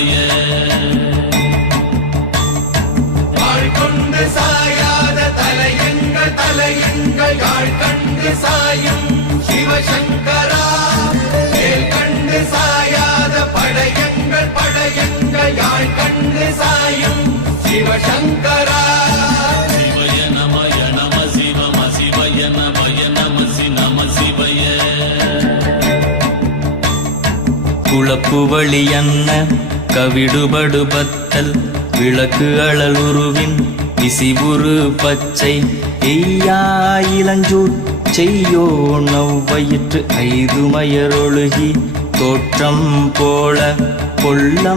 சிவய கொண்டு சாயாத தலையங்கள் யாழ் கண்டு சாயும் சிவசங்கரா வேல் கண்டு சாயாத படையங்கள் யாழ் கண்டு சாயும் சிவசங்கரா சிவய நமய நம சிவம சிவய நமய நமசி நம சிவய குளப்புவழி அன்ன கவிடுபடுபத்தல் விளக்கு அழல் உருவின் விசிவுரு பச்சை எய்யா இளஞ்சூர் செய்யோ நவ்வயிற்று ஐதுமயரொழுகி தோற்றம் போல கொல்லம்